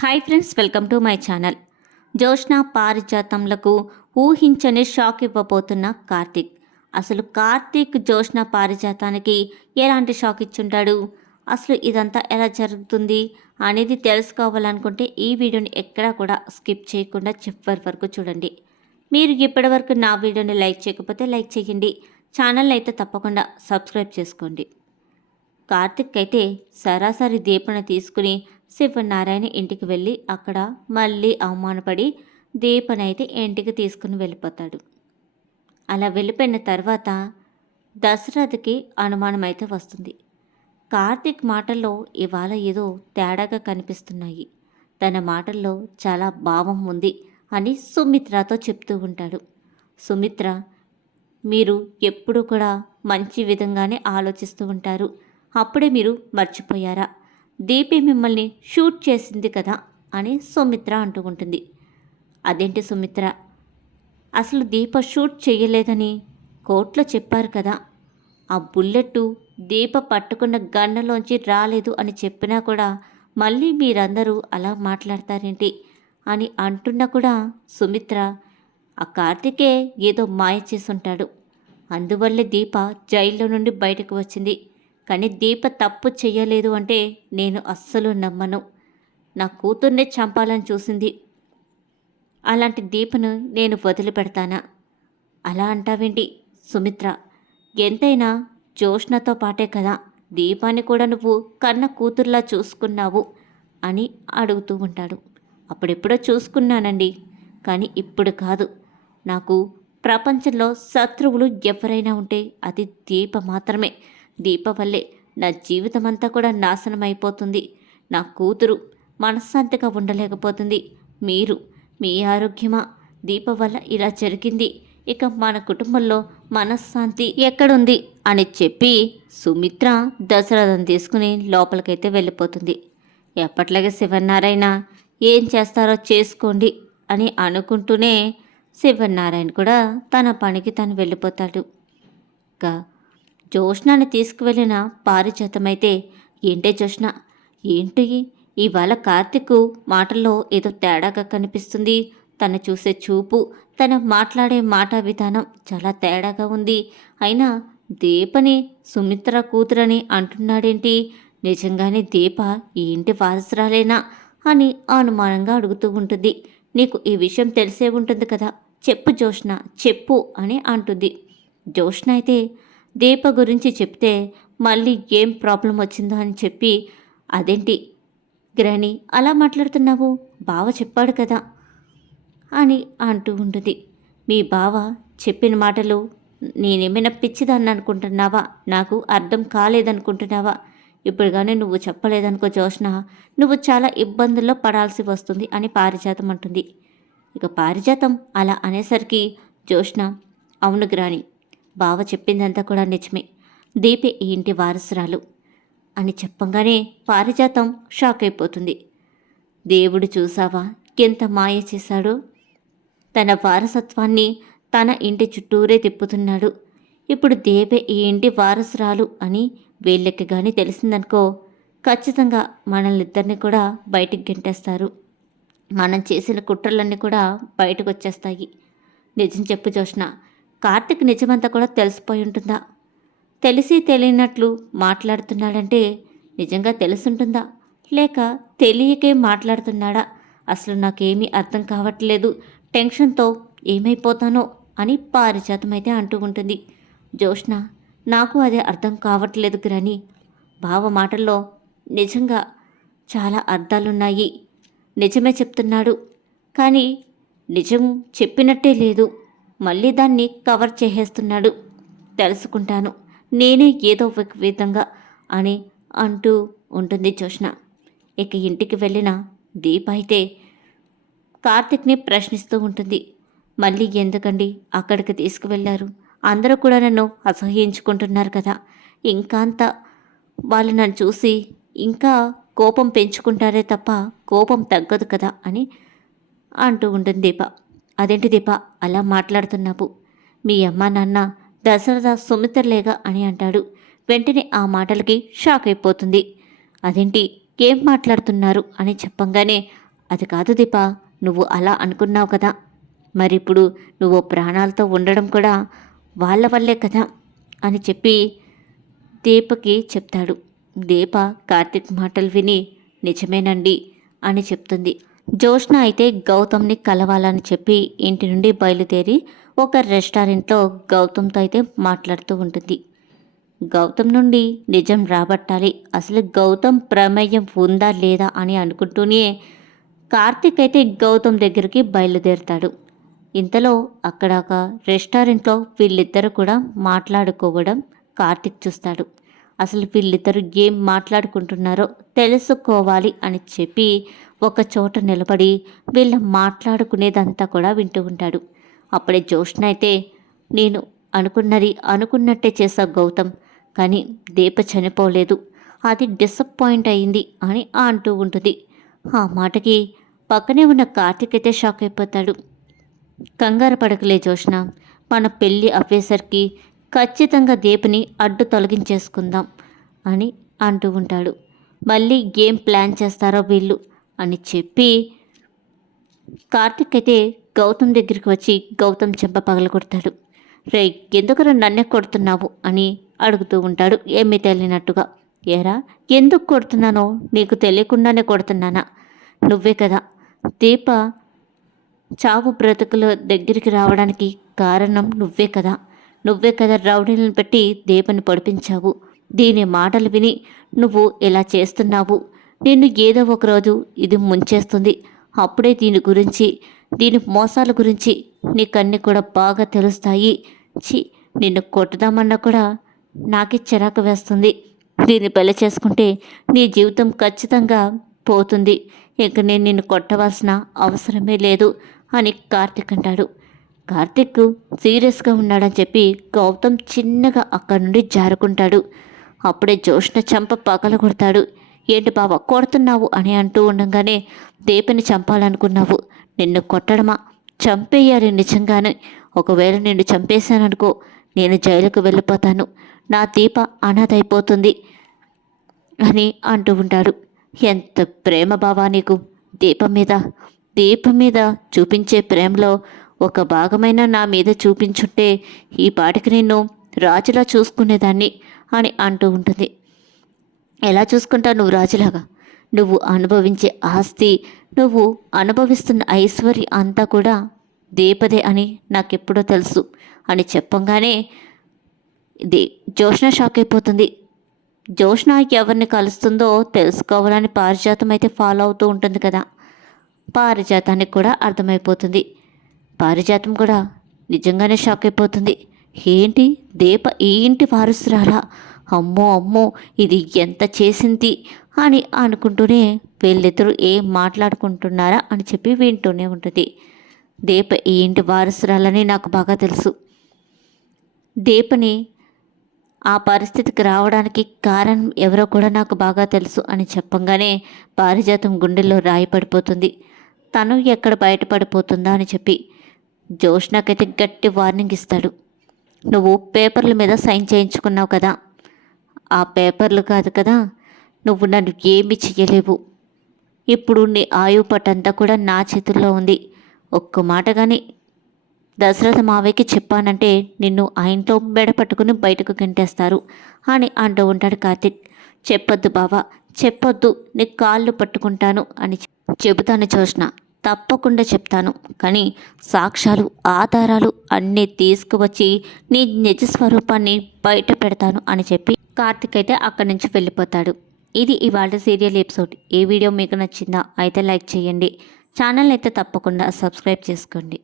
Hi friends welcome to my channel Joshna పారిజాతంలకు ఊహించని shock ఇవ్వబోతున్న Karthik. అసలు కార్తీక్ జోష్న పారిజాతానికి ఎలాంటి షాక్ ఇచ్చుంటాడు? అసలు ఇదంతా ఎలా జరుగుతుంది అనేది తెలుసుకోవాలనుకుంటే ఈ వీడియోని ఎక్కడా కూడా స్కిప్ చేయకుండా చివరి వరకు చూడండి. మీరు ఇప్పటివరకు నా వీడియోని లైక్ చేయకపోతే లైక్ చేయండి. ఛానల్ అయితే తప్పకుండా సబ్స్క్రైబ్ చేసుకోండి. కార్తిక్ అయితే సరాసరి దీపను తీసుకుని శివనారాయణ ఇంటికి వెళ్ళి అక్కడ మళ్ళీ అవమానపడి దీపనైతే ఇంటికి తీసుకుని వెళ్ళిపోతాడు. అలా వెళ్ళిపోయిన తర్వాత దశరథకి అనుమానం అయితే వస్తుంది. కార్తిక్ మాటల్లో ఇవాళ ఏదో తేడాగా కనిపిస్తున్నాయి. తన మాటల్లో చాలా భావం ఉంది అని సుమిత్రతో చెప్తూ ఉంటాడు. సుమిత్ర మీరు ఎప్పుడు కూడా మంచి విధంగానే ఆలోచిస్తూ ఉంటారు. అప్పుడే మీరు మర్చిపోయారా? దీపి మిమ్మల్ని షూట్ చేసింది కదా అని సుమిత్ర అంటూ ఉంటుంది. అదేంటి సుమిత్ర? అసలు దీప షూట్ చేయలేదని కోర్టులో చెప్పారు కదా. ఆ బుల్లెట్టు దీప పట్టుకున్న గన్నలోంచి రాలేదు అని చెప్పినా కూడా మళ్ళీ మీరందరూ అలా మాట్లాడతారేంటి అని అంటున్నా కూడా సుమిత్ర ఆ కార్తికే ఏదో మాయ చేసుంటాడు అందువల్లే దీప జైల్లో నుండి బయటకు వచ్చింది. కానీ దీప తప్పు చేయలేదు అంటే నేను అస్సలు నమ్మను. నా కూతుర్నే చంపాలని చూసింది. అలాంటి దీపను నేను వదిలిపెడతానా? అలా అంటావేంటి సుమిత్ర? ఎంతైనా జోష్ణతో పాటే కదా దీపాన్ని కూడా నువ్వు కన్న కూతుర్లా చూసుకున్నావు అని అడుగుతూ ఉంటాడు. అప్పుడెప్పుడో చూసుకున్నానండి కానీ ఇప్పుడు కాదు. నాకు ప్రపంచంలో శత్రువులు ఎవరైనా ఉంటే అది దీప మాత్రమే. దీప వల్లే నా జీవితం అంతా కూడా నాశనం అయిపోతుంది నా కూతురు మనశ్శాంతిగా ఉండలేకపోతుంది. మీరు మీ ఆరోగ్యమా? దీప వల్ల ఇలా జరిగింది. ఇక మన కుటుంబంలో మనశ్శాంతి ఎక్కడుంది? అని చెప్పి సుమిత్ర దశరథం తీసుకుని లోపలికైతే వెళ్ళిపోతుంది. ఎప్పట్లాగే శివనారాయణ ఏం చేస్తారో చేసుకోండి అని అనుకుంటూనే శివనారాయణ కూడా తన పనికి తను వెళ్ళిపోతాడు. ఇంకా జోష్నాని తీసుకువెళ్ళిన పారిజాతమైతే ఏంటే జోష్న? ఏంటి? ఇవాళ కార్తిక్ మాటల్లో ఏదో తేడాగా కనిపిస్తుంది. తను చూసే చూపు తను మాట్లాడే మాట విధానం చాలా తేడాగా ఉంది. అయినా దీపని సుమిత్ర కూతురని అంటున్నాడేంటి? నిజంగానే దీప ఈ ఇంటి వారసురాలేనా? అని అనుమానంగా అడుగుతూ ఉంటుంది. నీకు ఈ విషయం తెలిసే ఉంటుంది కదా. చెప్పు జోష్న చెప్పు అని అంటుంది. జోష్న అయితే దీప గురించి చెప్తే మళ్ళీ ఏం ప్రాబ్లం వచ్చిందో అని చెప్పి అదేంటి? గ్రహణి అలా మాట్లాడుతున్నావు? బావ చెప్పాడు కదా అని అంటూ ఉంటుంది. మీ బావ చెప్పిన మాటలు నేనేమైనా పిచ్చిదాన్ని అనుకుంటున్నావా? నాకు అర్థం కాలేదనుకుంటున్నావా? ఇప్పుడు కానీ నువ్వు చెప్పలేదనుకో జోష్న నువ్వు చాలా ఇబ్బందుల్లో పడాల్సి వస్తుంది అని పారిజాతం అంటుంది. ఇక పారిజాతం అలా అనేసరికి జోష్న అవును గ్రాణి బావ చెప్పిందంతా కూడా నిజమే. దీపే ఈ ఇంటి వారసురాలు. అని చెప్పంగానే పారిజాతం షాక్ అయిపోతుంది. దేవుడు చూసావా? ఎంత మాయ చేశాడో. తన వారసత్వాన్ని తన ఇంటి చుట్టూరే తిప్పుతున్నాడు. ఇప్పుడు దేవే ఈ ఇంటి వారసురాలు అని వీళ్ళకి కానీ తెలిసిందనుకో ఖచ్చితంగా మనల్నిద్దరిని కూడా బయటికి గెంటేస్తారు. మనం చేసిన కుట్రలన్నీ కూడా బయటకు వచ్చేస్తాయి నిజం చెప్పు జోష్ణ కార్తిక్ నిజమంతా కూడా తెలిసిపోయి ఉంటుందా? తెలిసి తెలియనట్లు మాట్లాడుతున్నాడంటే నిజంగా తెలుసుంటుందా? లేక తెలియకే మాట్లాడుతున్నాడా? అసలు నాకేమీ అర్థం కావట్లేదు. టెన్షన్తో ఏమైపోతానో అని పారిజాతమైతే అయితే అంటూ ఉంటుంది. జోష్ణ నాకు అదే అర్థం కావట్లేదు గ్రాని బావ మాటల్లో నిజంగా చాలా అర్థాలున్నాయి. నిజమే చెప్తున్నాడు. కానీ నిజం చెప్పినట్టే లేదు. మళ్ళీ దాన్ని కవర్ చేసేస్తున్నాడు. తెలుసుకుంటాను. నేనే ఏదో ఒక విధంగా అని అంటూ ఉంటుంది జోష్న ఇక ఇంటికి వెళ్ళిన దీప అయితే కార్తిక్ని ప్రశ్నిస్తూ ఉంటుంది. మళ్ళీ ఎందుకండి అక్కడికి తీసుకువెళ్ళారు అందరూ కూడా నన్ను అసహ్యించుకుంటున్నారు కదా. ఇంకా అంత వాళ్ళు నన్ను చూసి ఇంకా కోపం పెంచుకుంటారే తప్ప కోపం తగ్గదు కదా అని అంటూ ఉంటుంది దీప. అదేంటి దీప? అలా మాట్లాడుతున్నావు మీ అమ్మ నాన్న దశరథ సుమిత్రలేగా అని అంటాడు. వెంటనే ఆ మాటలకి షాక్ అయిపోతుంది. అదేంటి? ఏం మాట్లాడుతున్నారు? అని చెప్పంగానే అది కాదు దీప నువ్వు అలా అనుకున్నావు కదా. మరి ఇప్పుడు నువ్వు ప్రాణాలతో ఉండడం కూడా వాళ్ళ వల్లే కదా అని చెప్పి దీపకి చెప్తాడు. దీప కార్తిక్ మాటలు విని నిజమేనండి అని చెప్తుంది. జోష్న అయితే గౌతమ్ని కలవాలని చెప్పి ఇంటి నుండి బయలుదేరి ఒక రెస్టారెంట్లో గౌతమ్తో అయితే మాట్లాడుతూ ఉంటుంది. గౌతమ్ నుండి నిజం రాబట్టాలి. అసలు గౌతమ్ ప్రమేయం ఉందా లేదా అని అనుకుంటూనే కార్తిక్ అయితే గౌతమ్ దగ్గరికి బయలుదేరుతాడు. ఇంతలో అక్కడ ఒక రెస్టారెంట్లో వీళ్ళిద్దరూ కూడా మాట్లాడుకోవడం కార్తిక్ చూస్తాడు. అసలు వీళ్ళిద్దరు ఏం మాట్లాడుకుంటున్నారో తెలుసుకోవాలి అని చెప్పి ఒక చోట నిలబడి వీళ్ళ మాట్లాడుకునేదంతా కూడా వింటూ ఉంటాడు. అప్పుడే జోష్ణ అయితే నేను అనుకున్నది అనుకున్నట్టే చేశా గౌతమ్ కానీ దీప చనిపోలేదు. అది డిసప్పాయింట్ అయింది అని అంటూ ఉంటుంది. ఆ మాటకి పక్కనే ఉన్న కార్తీక్ అయితే షాక్ అయిపోతాడు. కంగారు పడకలే జోష్ణ మన పెళ్ళి అఫేసర్కి ఖచ్చితంగా దీపని అడ్డు తొలగించేసుకుందాం అని అంటూ ఉంటాడు. మళ్ళీ ఏం ప్లాన్ చేస్తారో వీళ్ళు అని చెప్పి కార్తిక్ అయితే గౌతమ్ దగ్గరికి వచ్చి గౌతమ్ చెంప పగలగొడతాడు రే ఎందుకు నన్నే కొడుతున్నావు? అని అడుగుతూ ఉంటాడు ఏమీ తెలియనట్టుగా. ఏరా ఎందుకు కొడుతున్నానో నీకు తెలియకుండానే కొడుతున్నానా? నువ్వే కదా. దీప చావు బ్రతుకుల దగ్గరికి రావడానికి కారణం నువ్వే కదా. నువ్వే కదా రౌడీలను పెట్టి దీపని పొడిపించావు. దీని మాటలు విని నువ్వు ఇలా చేస్తున్నావు. నిన్ను ఏదో ఒకరోజు ఇది ముంచేస్తుంది. అప్పుడే దీని గురించి దీని మోసాల గురించి నీకన్నీ కూడా బాగా తెలుస్తాయి. చి నిన్ను కొట్టుదామన్నా కూడా నాకే చిరాకు వేస్తుంది. దీన్ని పెళ్ళి చేసుకుంటే నీ జీవితం ఖచ్చితంగా పోతుంది. ఇంక నేను నిన్ను కొట్టవలసిన అవసరమే లేదు అని కార్తిక్ అంటాడు. కార్తిక్ సీరియస్గా ఉన్నాడని చెప్పి గౌతమ్ చిన్నగా అక్కడి నుండి జారుకుంటాడు. అప్పుడే జోష్ణ చంప పగల కొడతాడు ఏంటి బావ కొడుతున్నావు అని అంటూ ఉండగానే దీపని చంపాలనుకున్నావు. నిన్ను కొట్టడమా? చంపేయాలి నిజంగానే. ఒకవేళ నిన్ను చంపేశాననుకో నేను జైలుకు వెళ్ళిపోతాను. నా దీప అనాథైపోతుంది అని అంటూ ఉంటాడు. ఎంత ప్రేమ బావా నీకు దీపం మీద. దీపం మీద చూపించే ప్రేమలో ఒక భాగమైన నా మీద చూపించుంటే ఈ పాటికి నిన్ను రాజులా చూసుకునేదాన్ని అని అంటూ ఉంటుంది. ఎలా చూసుకుంటావు నువ్వు రాజులాగా? నువ్వు అనుభవించే ఆస్తి నువ్వు అనుభవిస్తున్న ఐశ్వర్య అంతా కూడా దీపదే అని నాకెప్పుడో తెలుసు అని చెప్పంగానే ఇది జోష్న షాక్ అయిపోతుంది. జోష్న ఎవరిని కలుస్తుందో తెలుసుకోవాలని పారిజాతం అయితే ఫాలో అవుతూ ఉంటుంది కదా. పారిజాతానికి కూడా అర్థమైపోతుంది. పారిజాతం కూడా నిజంగానే షాక్ అయిపోతుంది. ఏంటి? దీప ఈ ఇంటి వారసురాలా? అమ్మో అమ్మో ఇది ఎంత చేసింది? అని అనుకుంటూనే వీళ్ళిద్దరూ ఏం మాట్లాడుకుంటున్నారా అని చెప్పి వింటూనే ఉంటుంది. దీప ఈ ఇంటి వారసురాలని నాకు బాగా తెలుసు. దీపని ఆ పరిస్థితికి రావడానికి కారణం ఎవరో కూడా నాకు బాగా తెలుసు అని చెప్పంగానే పారిజాతం గుండెల్లో రాయి పడిపోతుంది తను ఎక్కడ బయటపడిపోతుందా అని చెప్పి జోష్నాకైతే గట్టి వార్నింగ్ ఇస్తాడు. నువ్వు పేపర్ల మీద సైన్ చేయించుకున్నావు కదా. ఆ పేపర్లు కాదు కదా నువ్వు నన్ను ఏమి చేయలేవు ఇప్పుడు నీ ఆయు పటంతా కూడా నా చేతుల్లో ఉంది. ఒక్క మాట కానీ దశరథ మావయ్యకి చెప్పానంటే నిన్ను ఆ ఇంట్లో బెడ పట్టుకుని బయటకు గంటేస్తారు అని అంటూ ఉంటాడు కార్తిక్. చెప్పొద్దు బావా చెప్పొద్దు నీ కాళ్ళు పట్టుకుంటాను అని చెబుతాను చూసిన తప్పకుండా చెప్తాను. కానీ సాక్ష్యాలు ఆధారాలు అన్నీ తీసుకువచ్చి నీ నిజ స్వరూపాన్ని బయట పెడతాను అని చెప్పి కార్తిక్ అయితే అక్కడి నుంచి వెళ్ళిపోతాడు. ఇది ఇవాళ సీరియల్ ఎపిసోడ్. ఈ వీడియో మీకు నచ్చిందా అయితే లైక్ చేయండి. ఛానల్ అయితే తప్పకుండా సబ్స్క్రైబ్ చేసుకోండి.